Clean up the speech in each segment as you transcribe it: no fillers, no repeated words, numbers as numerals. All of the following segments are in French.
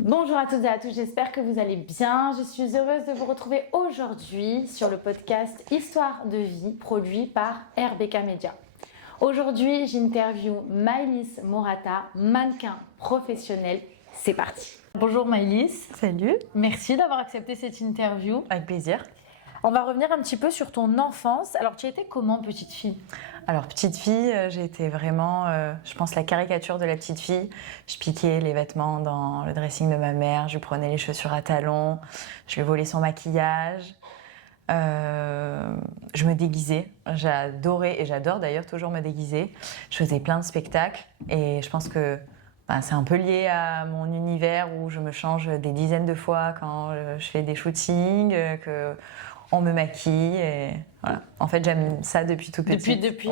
Bonjour à toutes et à tous, j'espère que vous allez bien. Je suis heureuse de vous retrouver aujourd'hui sur le podcast Histoire de vie produit par RBK Media. Aujourd'hui, j'interviewe Maëlys Morata, mannequin professionnel. C'est parti. Bonjour Maëlys. Salut. Merci d'avoir accepté cette interview. Avec plaisir. On va revenir un petit peu sur ton enfance. Alors, tu étais comment petite fille? Alors, petite fille, j'ai été vraiment, je pense, la caricature de la petite fille. Je piquais les vêtements dans le dressing de ma mère, je lui prenais les chaussures à talons, je lui volais son maquillage. Je me déguisais. J'adorais, et j'adore d'ailleurs toujours me déguiser. Je faisais plein de spectacles et je pense que c'est un peu lié à mon univers où je me change des dizaines de fois quand je fais des shootings, que on me maquille et voilà. En fait, j'aime ça depuis toute petite. Depuis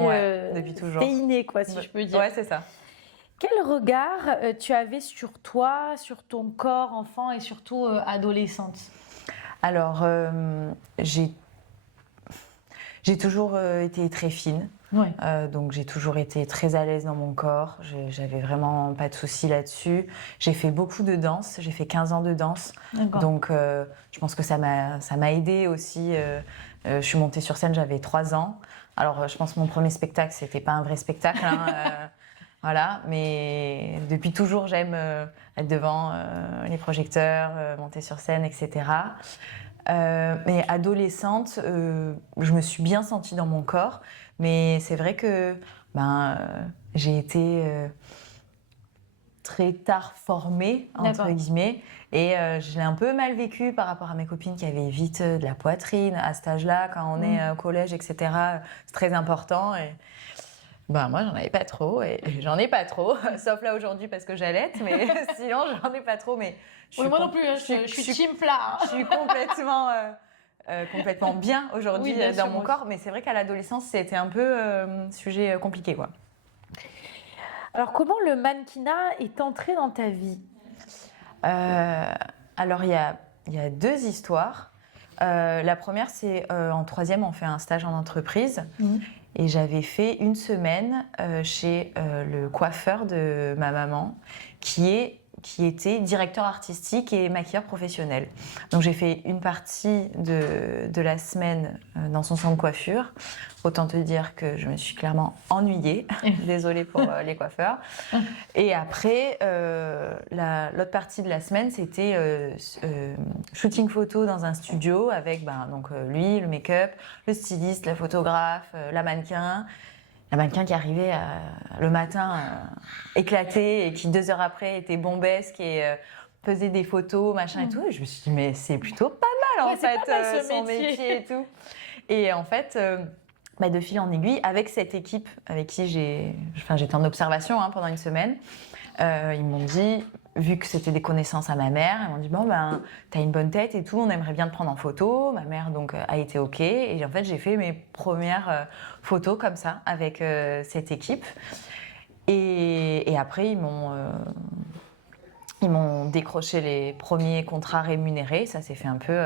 toujours. T'es inné, quoi, si je peux dire. Ouais, c'est ça. Quel regard tu avais sur toi, sur ton corps enfant et surtout adolescente? Alors, j'ai toujours été très fine. Ouais. Donc j'ai toujours été très à l'aise dans mon corps, j'avais vraiment pas de soucis là-dessus. J'ai fait beaucoup de danse, j'ai fait 15 ans de danse, donc je pense que ça m'a aidée aussi. Je suis montée sur scène, j'avais 3 ans. Alors je pense que mon premier spectacle, c'était pas un vrai spectacle, hein, voilà, mais depuis toujours j'aime être devant les projecteurs, monter sur scène, etc. Mais adolescente, je me suis bien sentie dans mon corps, mais c'est vrai que j'ai été très tard formée, entre guillemets, et je l'ai un peu mal vécu par rapport à mes copines qui avaient vite de la poitrine à cet âge-là, quand on est au collège, etc. C'est très important. Et moi, j'en avais pas trop, et j'en ai pas trop, sauf là aujourd'hui parce que j'allaite, mais sinon, j'en ai pas trop. Mais moi non plus, je suis team plat. Je suis complètement bien aujourd'hui dans mon corps, mais c'est vrai qu'à l'adolescence, c'était un peu sujet compliqué, quoi. Alors, comment le mannequinat est entré dans ta vie? Alors, il y a 2 histoires. La première, c'est en 3e, on fait un stage en entreprise. Et j'avais fait 1 semaine chez le coiffeur de ma maman, qui était directeur artistique et maquilleur professionnel. Donc j'ai fait une partie de la semaine dans son salon de coiffure. Autant te dire que je me suis clairement ennuyée. Désolée pour les coiffeurs. Et après, l'autre partie de la semaine, c'était shooting photo dans un studio avec lui, le make-up, le styliste, la photographe, la mannequin. La mannequin qui arrivait le matin éclatée et qui 2 heures après était bombesque et faisait des photos, machin et tout. Et je me suis dit, mais c'est plutôt pas mal en fait, son métier et tout. Et en fait, de fil en aiguille, avec cette équipe avec qui j'étais en observation pendant 1 semaine, ils m'ont dit, vu que c'était des connaissances à ma mère, ils m'ont dit t'as une bonne tête et tout, on aimerait bien te prendre en photo. Ma mère donc a été ok et en fait j'ai fait mes premières photos comme ça avec cette équipe et après ils m'ont décroché les premiers contrats rémunérés, ça s'est fait un peu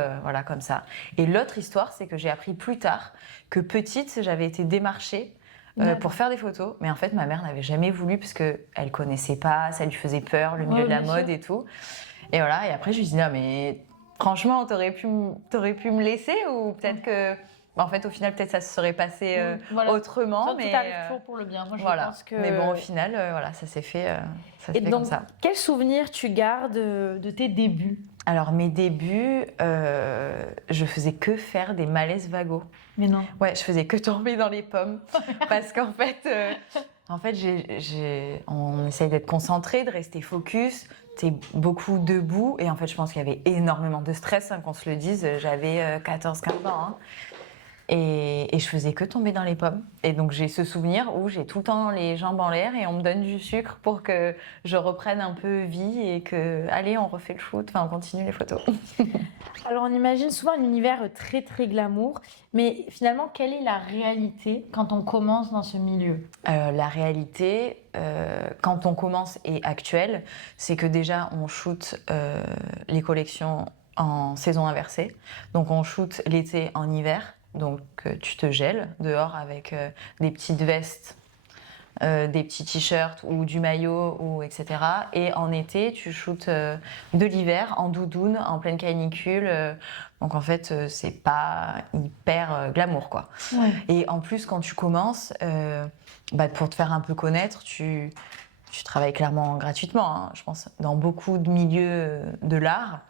comme ça. Et l'autre histoire, c'est que j'ai appris plus tard que petite, j'avais été démarchée pour faire des photos, mais en fait ma mère n'avait jamais voulu parce que elle connaissait pas, ça lui faisait peur, le milieu de la mode et tout. Et voilà, et après je lui dis non mais franchement t'aurais pu me laisser ou peut-être que en fait au final peut-être ça se serait passé autrement. Ça, mais tout arrive toujours pour le bien. Moi je pense que. Mais bon au final ça s'est fait. Et donc comme ça. Quel souvenir tu gardes de tes débuts? Alors mes débuts, je faisais que faire des malaises vagos. Mais non. Ouais, je faisais que tomber dans les pommes parce qu'en fait, on essaye d'être concentré, de rester focus. T'es beaucoup debout et en fait, je pense qu'il y avait énormément de stress, qu'on se le dise. J'avais 14-15 ans. Et je faisais que tomber dans les pommes. Et donc j'ai ce souvenir où j'ai tout le temps les jambes en l'air et on me donne du sucre pour que je reprenne un peu vie et que, allez, on refait le shoot, on continue les photos. Alors on imagine souvent un univers très très glamour, mais finalement quelle est la réalité quand on commence dans ce milieu? La réalité, quand on commence et actuelle, c'est que déjà on shoot les collections en saison inversée. Donc on shoot l'été en hiver. Donc tu te gèles dehors avec des petites vestes des petits t-shirts ou du maillot, etc. Et en été, tu shootes de l'hiver en doudoune, en pleine canicule. Donc en fait, c'est pas hyper glamour, quoi. Ouais. Et en plus, quand tu commences, pour te faire un peu connaître, tu travailles clairement gratuitement, hein, je pense, dans beaucoup de milieux de l'art.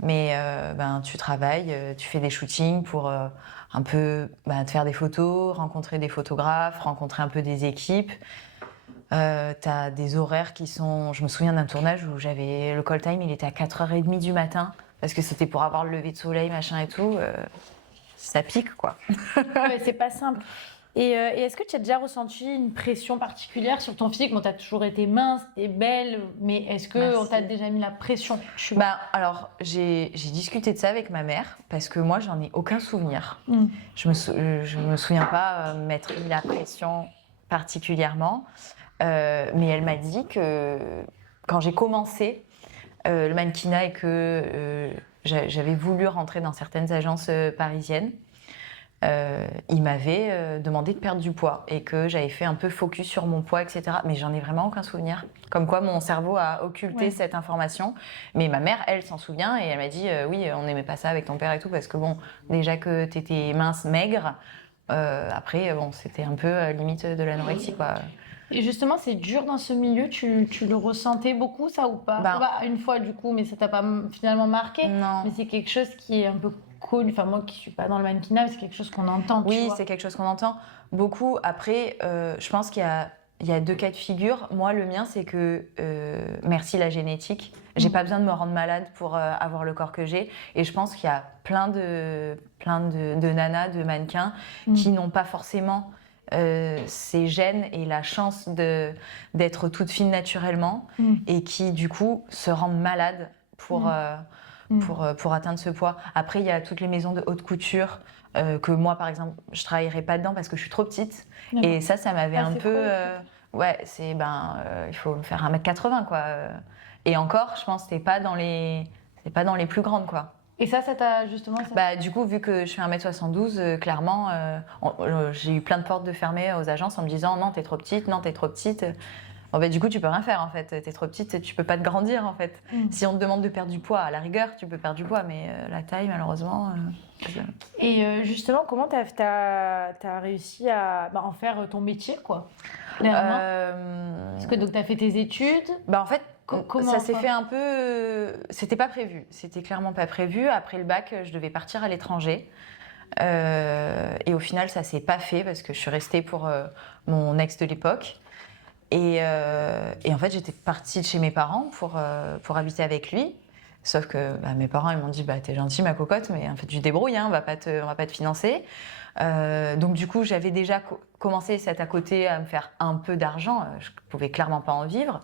Mais tu travailles, tu fais des shootings pour un peu te faire des photos, rencontrer des photographes, rencontrer un peu des équipes. T'as des horaires qui sont... Je me souviens d'un tournage où j'avais... Le call time, il était à 4h30 du matin, parce que c'était pour avoir le lever de soleil, machin et tout. Ça pique, quoi. Ouais, c'est pas simple. Et est-ce que tu as déjà ressenti une pression particulière sur ton physique? Bon, tu as toujours été mince, t'es belle, mais est-ce qu'on t'a déjà mis la pression? Alors, j'ai discuté de ça avec ma mère, parce que moi, j'en ai aucun souvenir. Je me souviens pas m'être mis la pression particulièrement, mais elle m'a dit que quand j'ai commencé le mannequinat et que j'avais voulu rentrer dans certaines agences parisiennes, il m'avait demandé de perdre du poids et que j'avais fait un peu focus sur mon poids, etc. Mais j'en ai vraiment aucun souvenir. Comme quoi mon cerveau a occulté cette information. Mais ma mère, elle, s'en souvient et elle m'a dit oui, on n'aimait pas ça avec ton père et tout parce que bon, déjà que t'étais mince, maigre, après, c'était un peu limite de l'anorexie, quoi. Et justement, c'est dur dans ce milieu, tu le ressentais beaucoup, ça, ou pas? Une fois, du coup, mais ça t'a pas finalement marqué? Non. Mais c'est quelque chose qui est un peu cool. Enfin, moi qui suis pas dans le mannequinat, c'est quelque chose qu'on entend. Oui, c'est quelque chose qu'on entend beaucoup. Après, je pense qu'il y a deux cas de figure. Moi, le mien, c'est que, merci la génétique, j'ai pas besoin de me rendre malade pour avoir le corps que j'ai. Et je pense qu'il y a plein de nanas, de mannequins qui n'ont pas forcément ces gènes et la chance d'être toute fine naturellement et qui, du coup, se rendent malades pour atteindre ce poids. Après, il y a toutes les maisons de haute couture que moi, par exemple, je travaillerai pas dedans parce que je suis trop petite. Et ça m'avait un peu... il faut faire 1m80, quoi. Et encore, je pense que c'est pas dans les plus grandes, quoi. Et ça t'a justement... Du coup, vu que je fais 1m72, clairement, j'ai eu plein de portes de fermées aux agences en me disant « Non, t'es trop petite, non, t'es trop petite ». Du coup, tu peux rien faire, en fait. T'es trop petite, tu peux pas te grandir, en fait. Si on te demande de perdre du poids, à la rigueur, tu peux perdre du poids, mais la taille, malheureusement... Et justement, comment t'as réussi à en faire ton métier, quoi? Parce que donc t'as fait tes études. En fait, ça s'est fait un peu... C'était pas prévu. C'était clairement pas prévu. Après le bac, je devais partir à l'étranger. Et au final, ça s'est pas fait parce que je suis restée pour mon ex de l'époque. Et en fait, j'étais partie de chez mes parents pour habiter avec lui. Sauf que mes parents, ils m'ont dit « T'es gentille, ma cocotte, mais en fait, tu te débrouilles, hein, on va pas te financer. » Donc du coup, j'avais déjà commencé cet à côté à me faire un peu d'argent. Je pouvais clairement pas en vivre.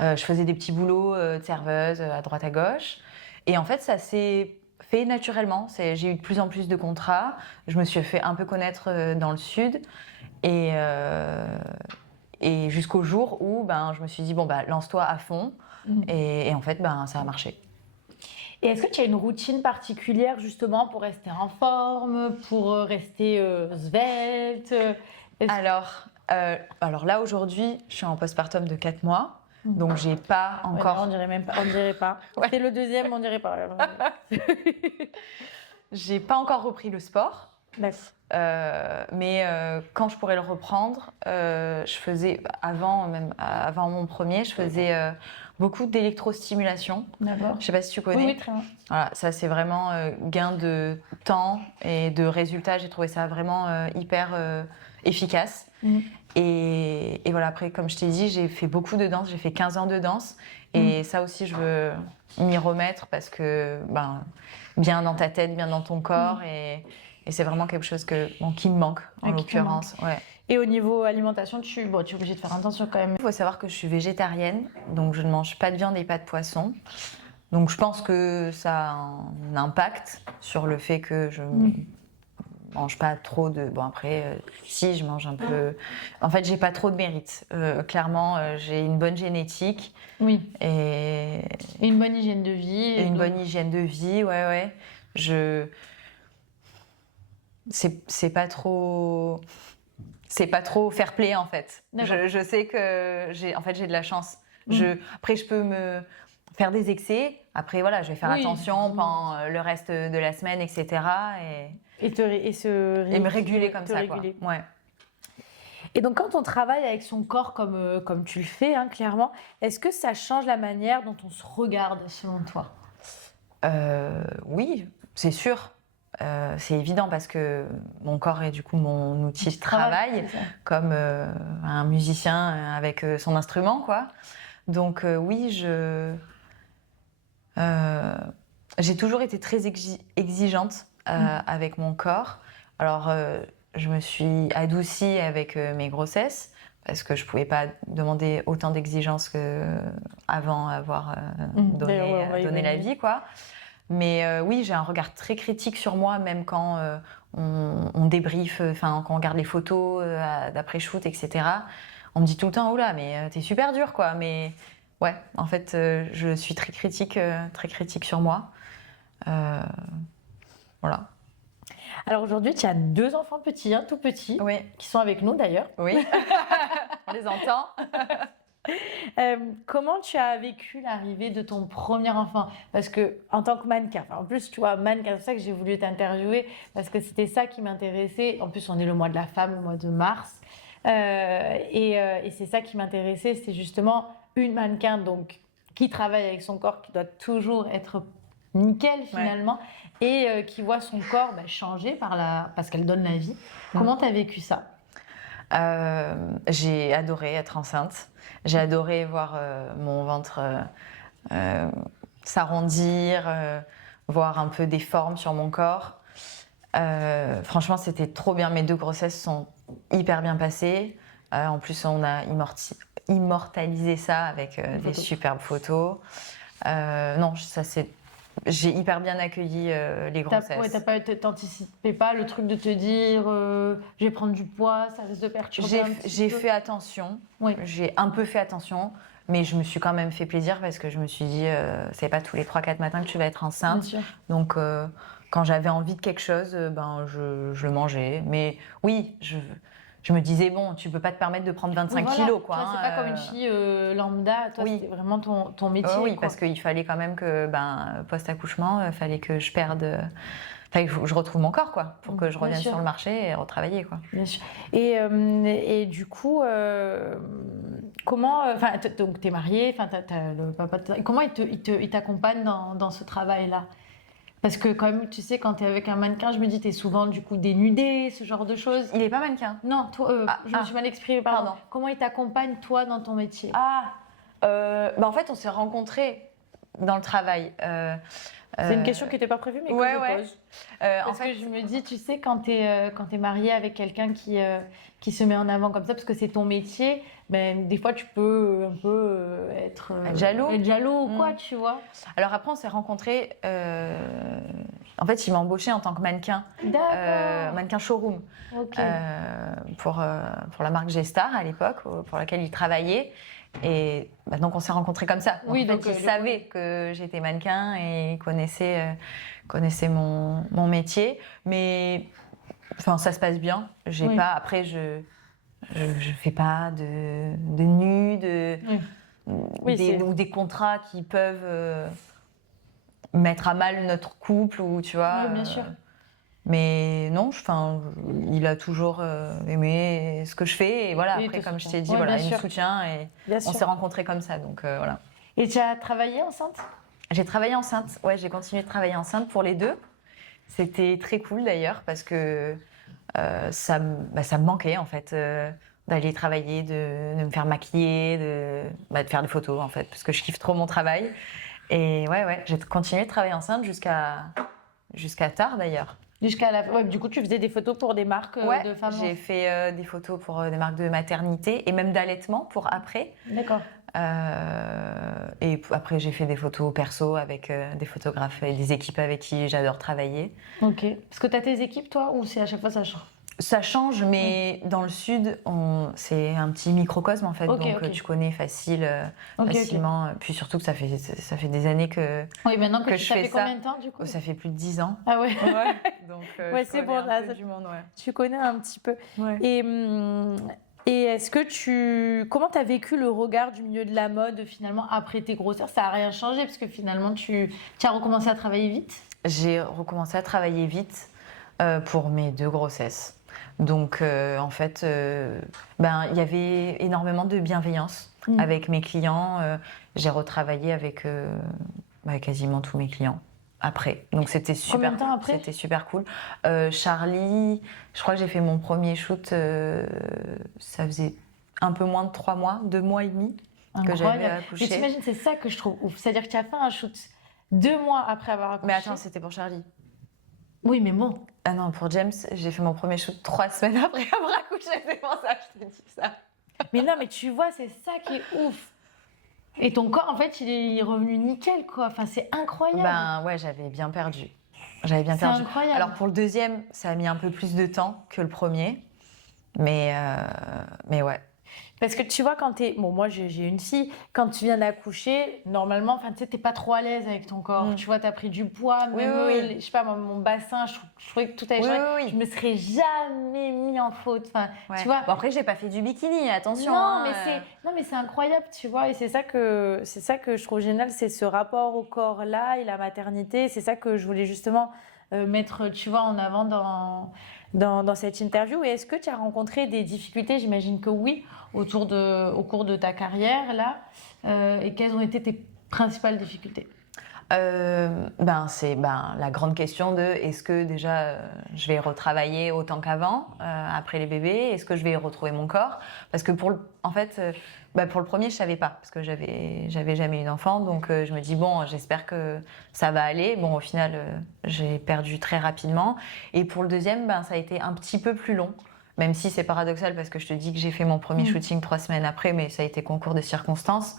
Je faisais des petits boulots de serveuse à droite à gauche. Et en fait, ça s'est fait naturellement. J'ai eu de plus en plus de contrats. Je me suis fait un peu connaître dans le sud. Et jusqu'au jour où je me suis dit, lance-toi à fond. Et en fait, ça a marché. Et est-ce que tu as une routine particulière justement pour rester en forme, pour rester svelte? Alors là, aujourd'hui, je suis en postpartum de 4 mois. Donc, j'ai pas encore... on dirait pas. Ouais. C'est le deuxième, on dirait pas. J'ai pas encore repris le sport. Mais quand je pourrais le reprendre, je faisais, avant mon premier, je faisais beaucoup d'électrostimulation. D'accord. Je sais pas si tu connais. Oui, très bien. Voilà, ça c'est vraiment gain de temps et de résultats. J'ai trouvé ça vraiment hyper efficace. Et voilà, après, comme je t'ai dit, j'ai fait beaucoup de danse. J'ai fait 15 ans de danse. Et ça aussi, je veux m'y remettre parce que, bien dans ta tête, bien dans ton corps. Et c'est vraiment quelque chose qui me manque, en l'occurrence. Ouais. Et au niveau alimentation, tu es obligée de faire attention quand même. Il faut savoir que je suis végétarienne, donc je ne mange pas de viande et pas de poisson. Donc je pense que ça a un impact sur le fait que je mange pas trop de... Bon après, si, je mange un peu... En fait, j'ai pas trop de mérite. Clairement, j'ai une bonne génétique. Oui. Et une bonne hygiène de vie. Et une bonne hygiène de vie, ouais. C'est pas trop... c'est pas trop fair play en fait. D'accord. Je sais que j'ai de la chance. Après, je peux me faire des excès. Après, voilà, je vais faire attention pendant le reste de la semaine, etc. Et me réguler comme ça, quoi. Ouais. Et donc, quand on travaille avec son corps comme tu le fais, hein, clairement, est-ce que ça change la manière dont on se regarde, selon toi? Oui, c'est sûr. C'est évident parce que mon corps est du coup mon outil de travail, comme un musicien avec son instrument, quoi. Donc oui, j'ai toujours été très exigeante avec mon corps. Alors, je me suis adoucie avec mes grossesses parce que je pouvais pas demander autant d'exigences qu'avant avoir donné la vie, quoi. Mais oui, j'ai un regard très critique sur moi, même quand on débriefe, quand on regarde les photos d'après-shoot, etc. On me dit tout le temps, oh là, mais t'es super dur, quoi. Mais ouais, en fait, je suis très critique sur moi. Voilà. Alors aujourd'hui, tu as 2 enfants petits, tout petits, oui. Qui sont avec nous d'ailleurs. Oui, on les entend. Comment tu as vécu l'arrivée de ton premier enfant? Parce que en tant que mannequin, en plus tu vois, mannequin, c'est pour ça que j'ai voulu t'interviewer, parce que c'était ça qui m'intéressait. En plus, on est le mois de la femme, le mois de mars, et c'est ça qui m'intéressait, c'était justement une mannequin donc qui travaille avec son corps, qui doit toujours être nickel finalement, et qui voit son corps changer parce qu'elle donne la vie. Comment tu as vécu ça? J'ai adoré être enceinte. J'ai adoré voir mon ventre s'arrondir, voir un peu des formes sur mon corps. Franchement, c'était trop bien. Mes 2 grossesses sont hyper bien passées. En plus, on a immortalisé ça avec des superbes photos. Non, ça c'est... J'ai hyper bien accueilli les grossesses. T'anticipais pas le truc de te dire je vais prendre du poids, ça risque de perturber un petit peu. J'ai fait attention, j'ai un peu fait attention, mais je me suis quand même fait plaisir parce que je me suis dit c'est pas tous les 3-4 matins que tu vas être enceinte. Bien sûr. Donc quand j'avais envie de quelque chose, je le mangeais. Mais oui, je me disais, bon, tu peux pas te permettre de prendre 25 kilos, quoi. C'est pas comme une fille lambda. Toi, c'était vraiment ton métier. Oui, parce qu'il fallait quand même que, post-accouchement, il fallait que je perde... Enfin, il faut que je retrouve mon corps, quoi, pour que je revienne sur le marché et retravailler, quoi. Bien sûr. Et du coup, comment... donc, t'es mariée, t'as le papa... Comment il t'accompagne dans ce travail-là? Parce que quand même, tu sais, quand t'es avec un mannequin, je me dis, t'es souvent du coup dénudée, ce genre de choses. Il est pas mannequin. Non, toi, je me suis mal exprimée, pardon. Comment il t'accompagne, toi, dans ton métier? En fait, on s'est rencontrés dans le travail. C'est une question qui n'était pas prévue, mais que je pose. Parce que je me dis, tu sais, quand t'es mariée avec quelqu'un qui se met en avant comme ça, parce que c'est ton métier, des fois tu peux un peu être jaloux. Être jaloux ou quoi, tu vois. Alors après, on s'est rencontrés. En fait, il m'a embauchée en tant que mannequin. Mannequin showroom. Okay. Pour la marque G-Star à l'époque, pour laquelle il travaillait. Et donc on s'est rencontrés comme ça. Oui, donc il savait que j'étais mannequin et connaissait mon métier. Mais ça se passe bien. Pas, après, je fais pas de nude, ou des contrats qui peuvent mettre à mal notre couple, ou tu vois. Oui, bien sûr. Mais non, il a toujours aimé ce que je fais. Et voilà, après, comme je t'ai dit, il me soutient. Et on s'est rencontrés comme ça. Donc, voilà. Et tu as travaillé enceinte? J'ai travaillé enceinte. Ouais, j'ai continué de travailler enceinte pour les 2. C'était très cool d'ailleurs parce que ça me manquait en fait d'aller travailler, de me faire maquiller, de faire des photos en fait, parce que je kiffe trop mon travail. Et j'ai continué de travailler enceinte jusqu'à tard d'ailleurs. Du coup, tu faisais des photos pour des marques de femmes? J'ai fait des photos pour des marques de maternité et même d'allaitement pour après. D'accord. Et après, j'ai fait des photos perso avec des photographes et des équipes avec qui j'adore travailler. Ok. Parce que tu as tes équipes, toi, ou c'est à chaque fois ça change? Ça change, mais dans le sud, c'est un petit microcosme en fait, donc tu connais facilement. Puis surtout que ça fait des années que oui, maintenant que je ça fais fait ça. combien de temps du coup? Ça fait plus de 10 ans. Ah ouais. Donc c'est bon, là, du monde, tu connais un petit peu. Ouais. Et est-ce que comment tu as vécu le regard du milieu de la mode finalement après tes grosseurs? Ça n'a rien changé parce que finalement tu as recommencé à travailler vite? J'ai recommencé à travailler vite pour mes 2 grossesses. Donc en fait, il y avait énormément de bienveillance avec mes clients. J'ai retravaillé avec quasiment tous mes clients après. Donc c'était super. Combien de temps après? C'était super cool. Charlie, je crois que j'ai fait mon premier shoot, ça faisait un peu moins de 3 mois, 2 mois et demi que j'avais accouché. Mais t'imagines, c'est ça que je trouve ouf. C'est-à-dire que tu as fait un shoot 2 mois après avoir accouché. Mais attends, c'était pour Charlie. Oui, mais bon. Ah non, pour James, j'ai fait mon premier shoot 3 semaines après avoir accouché. C'est pour ça que je te dis ça. Mais non, mais tu vois, c'est ça qui est ouf. Et ton corps, en fait, il est revenu nickel, quoi. Enfin, c'est incroyable. Ben ouais, j'avais bien perdu. C'est incroyable. Alors pour le deuxième, ça a mis un peu plus de temps que le premier. Mais ouais. Parce que tu vois, quand t'es... Bon, moi, j'ai une fille. Quand tu viens d'accoucher, normalement, tu sais, t'es pas trop à l'aise avec ton corps. Tu vois, t'as pris du poids. Même, je sais pas, mon bassin, je trouvais que tout avait changé. Je me serais jamais mis en faute. Enfin, tu vois. Bon, après, j'ai pas fait du bikini, attention. Non, mais c'est incroyable, tu vois. Et c'est ça que je trouve génial, c'est ce rapport au corps-là et la maternité. C'est ça que je voulais justement mettre, tu vois, en avant dans cette interview. Et est-ce que tu as rencontré des difficultés? J'imagine que oui, au cours de ta carrière, là. Et quelles ont été tes principales difficultés? C'est la grande question de est-ce que déjà je vais retravailler autant qu'avant après les bébés? Est-ce que je vais retrouver mon corps? Parce que pour le premier, je savais pas parce que j'avais jamais eu d'enfant, donc je me dis bon, j'espère que ça va aller. Bon, au final, j'ai perdu très rapidement. Et pour le deuxième, ça a été un petit peu plus long. Même si c'est paradoxal parce que je te dis que j'ai fait mon premier shooting 3 semaines après, mais ça a été concours de circonstances.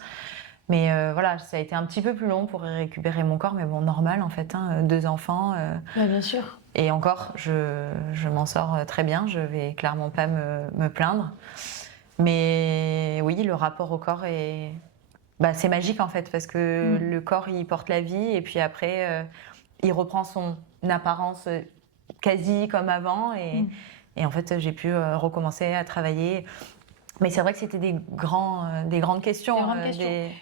Mais voilà, ça a été un petit peu plus long pour récupérer mon corps, mais bon, normal en fait, 2 enfants. Bien sûr. Et encore, je m'en sors très bien, je vais clairement pas me plaindre. Mais oui, le rapport au corps c'est magique en fait, parce que le corps il porte la vie et puis après il reprend son apparence quasi comme avant et en fait j'ai pu recommencer à travailler. Mais c'est vrai que c'était des grandes questions.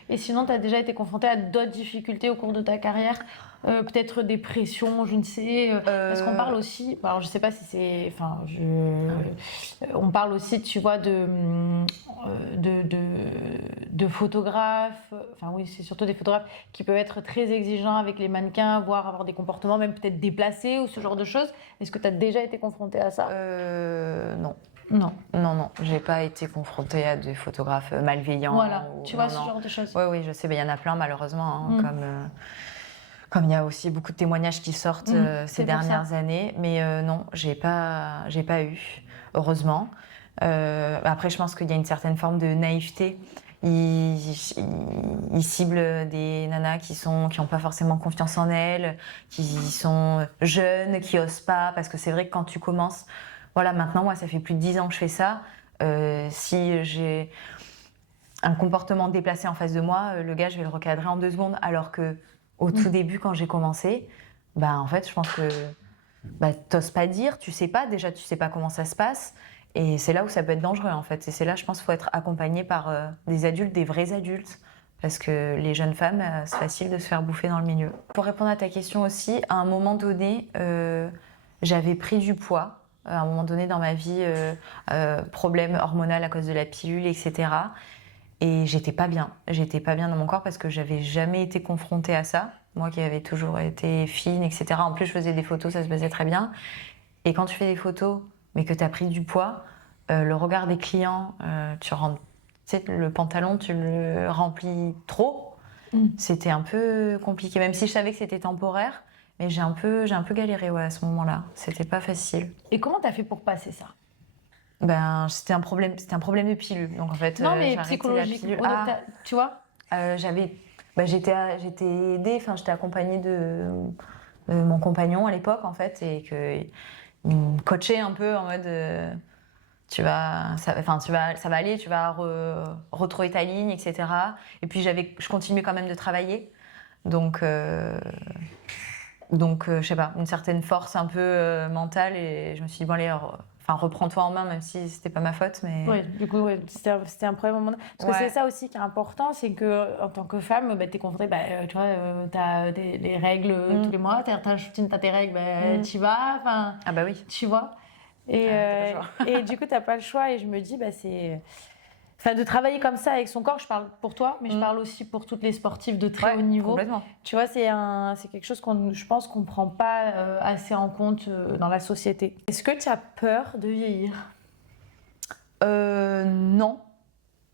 Et sinon, tu as déjà été confrontée à d'autres difficultés au cours de ta carrière? Peut-être des pressions, je ne sais. Parce qu'on parle aussi... Alors, je ne sais pas si c'est... On parle aussi, tu vois, de photographes. Enfin, oui, c'est surtout des photographes qui peuvent être très exigeants avec les mannequins, voire avoir des comportements même peut-être déplacés ou ce genre de choses. Est-ce que tu as déjà été confrontée à ça? Non. Non. Non, j'ai pas été confrontée à des photographes malveillants. Voilà, tu vois, ce genre de choses. Oui, je sais, il y en a plein malheureusement, comme il y a aussi beaucoup de témoignages qui sortent ces dernières années. Mais non, j'ai pas eu, heureusement. Après, je pense qu'il y a une certaine forme de naïveté. Ils ciblent des nanas qui n'ont pas forcément confiance en elles, qui sont jeunes, qui osent pas, parce que c'est vrai que quand tu commences... Voilà, maintenant, moi, ça fait plus de 10 ans que je fais ça. Si j'ai un comportement déplacé en face de moi, le gars, je vais le recadrer en 2 secondes. Alors qu'au tout début, quand j'ai commencé, en fait, je pense que t'oses pas dire, tu sais pas. Déjà, tu sais pas comment ça se passe. Et c'est là où ça peut être dangereux, en fait. Et c'est là, je pense, qu'il faut être accompagné par des adultes, des vrais adultes. Parce que les jeunes femmes, c'est facile de se faire bouffer dans le milieu. Pour répondre à ta question aussi, à un moment donné, j'avais pris du poids. À un moment donné dans ma vie, problème hormonal à cause de la pilule, etc. Et j'étais pas bien. J'étais pas bien dans mon corps parce que j'avais jamais été confrontée à ça. Moi qui avais toujours été fine, etc. En plus, je faisais des photos, ça se passait très bien. Et quand tu fais des photos, mais que tu as pris du poids, le regard des clients, le pantalon, tu le remplis trop. C'était un peu compliqué, même si je savais que c'était temporaire. Mais j'ai un peu galéré à ce moment-là. C'était pas facile. Et comment t'as fait pour passer ça? C'était un problème de pilule. Donc en fait, non mais psychologique. Tu vois? J'étais aidée. Enfin, j'étais accompagnée de mon compagnon à l'époque en fait, et que coacher un peu en mode ça va aller, tu vas retrouver ta ligne, etc. Et puis je continuais quand même de travailler. Donc, je sais pas, une certaine force un peu mentale. Et je me suis dit, bon, allez, reprends-toi en main, même si c'était pas ma faute. Mais... Oui, du coup, c'était un premier moment. Parce que c'est ça aussi qui est important, c'est qu'en tant que femme, t'es confrontée, tu vois, t'as les règles tous les mois, t'as tes règles, t'y vas, Ah bah oui. Tu vois. Et du coup, t'as pas le choix. Et je me dis, c'est... Enfin, de travailler comme ça avec son corps, je parle pour toi, mais je parle aussi pour toutes les sportives de très haut niveau. Complètement. Tu vois, c'est quelque chose je pense qu'on ne prend pas assez en compte dans la société. Est-ce que tu as peur de vieillir ? Non,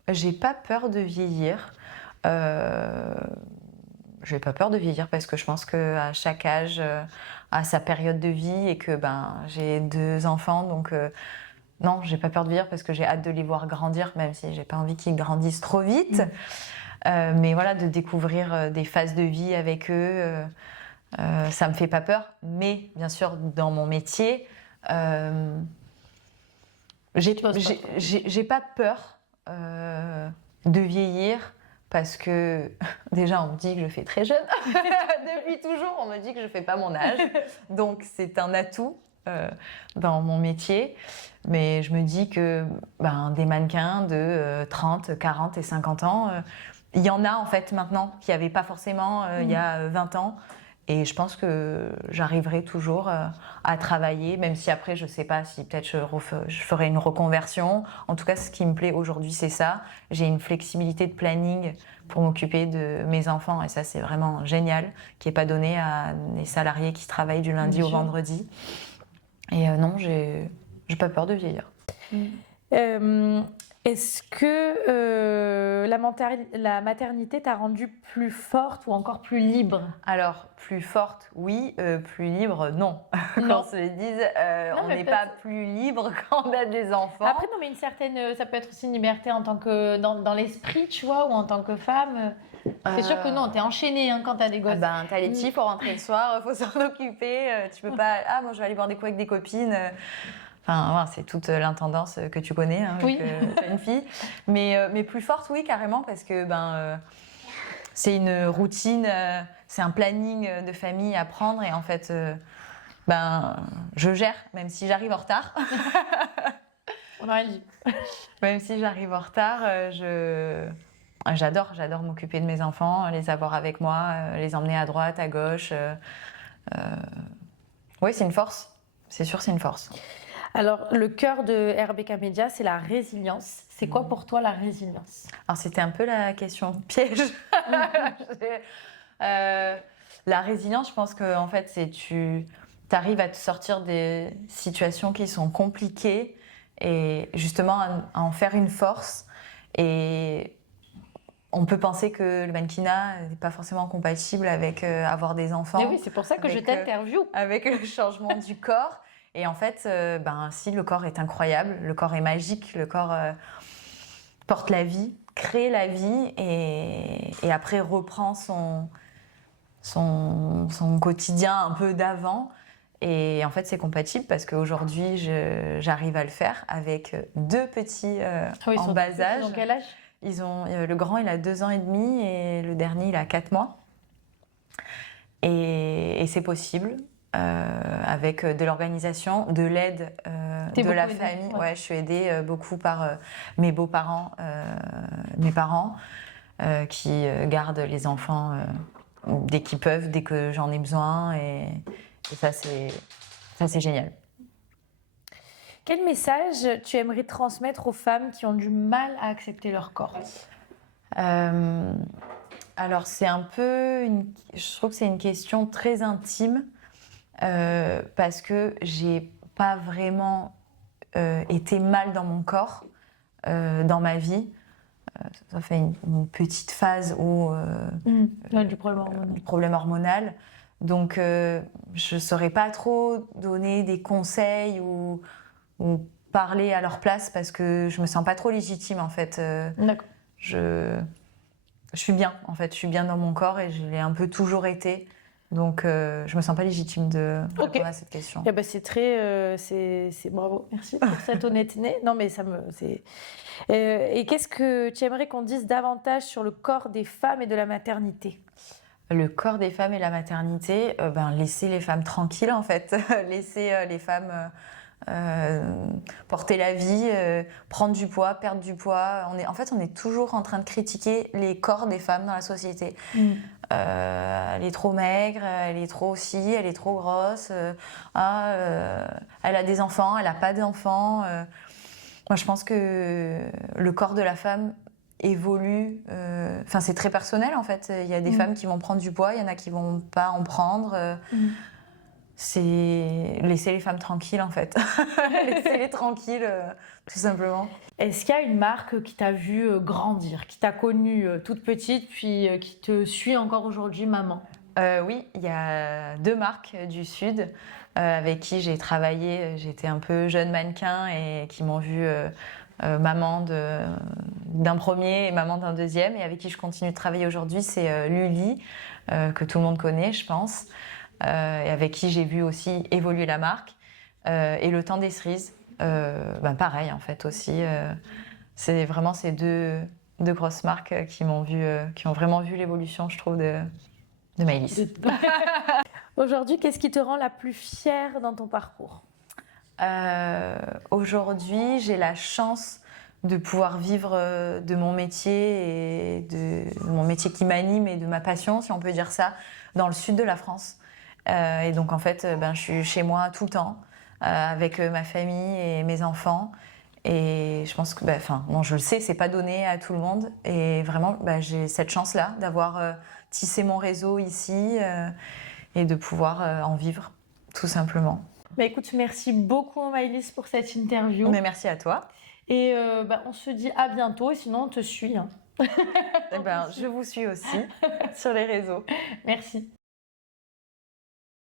j'ai pas peur de vieillir. J'ai pas peur de vieillir parce que je pense qu'à chaque âge a sa période de vie et que j'ai 2 enfants, donc non, j'ai pas peur de vieillir parce que j'ai hâte de les voir grandir, même si j'ai pas envie qu'ils grandissent trop vite. Mais voilà, de découvrir des phases de vie avec eux, ça me fait pas peur. Mais bien sûr, dans mon métier, j'ai pas peur de vieillir parce que déjà on me dit que je fais très jeune. Depuis toujours, on me dit que je fais pas mon âge. Donc c'est un atout dans mon métier. Mais je me dis que des mannequins de 30, 40 et 50 ans, il y en a en fait maintenant qui n'avaient pas forcément il y a 20 ans. Et je pense que j'arriverai toujours à travailler, même si après, je ne sais pas si peut-être je ferai une reconversion. En tout cas, ce qui me plaît aujourd'hui, c'est ça. J'ai une flexibilité de planning pour m'occuper de mes enfants. Et ça, c'est vraiment génial, qui n'est pas donné à des salariés qui travaillent du lundi au vendredi. Et non, j'ai pas peur de vieillir. Est-ce que la maternité t'a rendue plus forte ou encore plus libre ? Alors, plus forte, oui. Plus libre, non. Qu'on se le dise, on n'est pas plus libre quand on a des enfants. Après, non, mais ça peut être aussi une liberté en tant que dans l'esprit, tu vois, ou en tant que femme. C'est sûr que non, t'es enchaînée quand t'as des gosses. T'as les petits, faut rentrer le soir, faut s'en occuper. Tu peux pas. Ah, moi, je vais aller boire des coups avec des copines. Enfin, c'est toute l'intendance que tu connais, oui. Que t'as une fille. Mais plus forte, oui, carrément, parce que c'est une routine, c'est un planning de famille à prendre. Et en fait, je gère, même si j'arrive en retard. On aurait dit. Même si j'arrive en retard, j'adore m'occuper de mes enfants, les avoir avec moi, les emmener à droite, à gauche. Oui, c'est une force. C'est sûr, c'est une force. Alors, le cœur de RBK Media, c'est la résilience. C'est quoi pour toi la résilience ? Alors, c'était un peu la question piège. La résilience, je pense que en fait, c'est tu arrives à te sortir des situations qui sont compliquées et justement à en faire une force. Et on peut penser que le mannequinat n'est pas forcément compatible avec avoir des enfants. Mais oui, c'est pour ça que je t'interviewe. Avec le changement du corps. Et en fait, si le corps est incroyable, le corps est magique, le corps porte la vie, crée la vie et après reprend son quotidien un peu d'avant. Et en fait, c'est compatible parce qu'aujourd'hui, j'arrive à le faire avec 2 petits en bas âge. Ils ont quel âge ? Le grand, il a 2 ans et demi et le dernier, il a 4 mois. Et c'est possible. Avec de l'organisation, de l'aide de la famille. Ouais, je suis aidée beaucoup par mes beaux-parents, mes parents, qui gardent les enfants dès qu'ils peuvent, dès que j'en ai besoin. Et ça, c'est génial. Quel message tu aimerais transmettre aux femmes qui ont du mal à accepter leur corps ? Alors, c'est un peu je trouve que c'est une question très intime. Parce que j'ai pas vraiment été mal dans mon corps dans ma vie. Ça fait une petite phase où du problème hormonal. Donc je saurais pas trop donner des conseils ou parler à leur place parce que je me sens pas trop légitime en fait. D'accord. Je suis bien en fait, je suis bien dans mon corps et je l'ai un peu toujours été. Donc, je me sens pas légitime de Ok. répondre à cette question. Eh ben, c'est très, c'est bravo, merci pour cette honnêteté. Non, mais et qu'est-ce que tu aimerais qu'on dise davantage sur le corps des femmes et de la maternité? Le corps des femmes et la maternité, laisser les femmes tranquilles en fait, laisser les femmes porter la vie, prendre du poids, perdre du poids. On est toujours en train de critiquer les corps des femmes dans la société. Elle est trop maigre, elle est trop ci, elle est trop grosse, elle a des enfants, elle n'a pas d'enfants. Moi, je pense que le corps de la femme évolue. C'est très personnel en fait. Il y a des femmes qui vont prendre du poids, il y en a qui vont pas en prendre. C'est laisser les femmes tranquilles en fait. Laisser-les tranquilles, tout simplement. Est-ce qu'il y a une marque qui t'a vu grandir, qui t'a connue toute petite, puis qui te suit encore aujourd'hui, maman? Oui, il y a 2 marques du Sud avec qui j'ai travaillé. J'étais un peu jeune mannequin et qui m'ont vue maman d'un premier et maman d'un deuxième, et avec qui je continue de travailler aujourd'hui. C'est Lully, que tout le monde connaît, je pense, et avec qui j'ai vu aussi évoluer la marque, et Le Temps des Cerises. Pareil en fait aussi. C'est vraiment ces deux grosses marques qui m'ont vu, qui ont vraiment vu l'évolution, je trouve, de Maëlys. Aujourd'hui, qu'est-ce qui te rend la plus fière dans ton parcours? Aujourd'hui, j'ai la chance de pouvoir vivre de mon métier et de mon métier qui m'anime et de ma passion, si on peut dire ça, dans le sud de la France. Et donc en fait, je suis chez moi tout le temps avec ma famille et mes enfants. Et je pense que, je le sais, c'est pas donné à tout le monde. Et vraiment, j'ai cette chance-là d'avoir tissé mon réseau ici et de pouvoir en vivre, tout simplement. Écoute, merci beaucoup Maëlys pour cette interview. Mais merci à toi. Et on se dit à bientôt, et sinon on te suit. Je vous suis aussi sur les réseaux. Merci.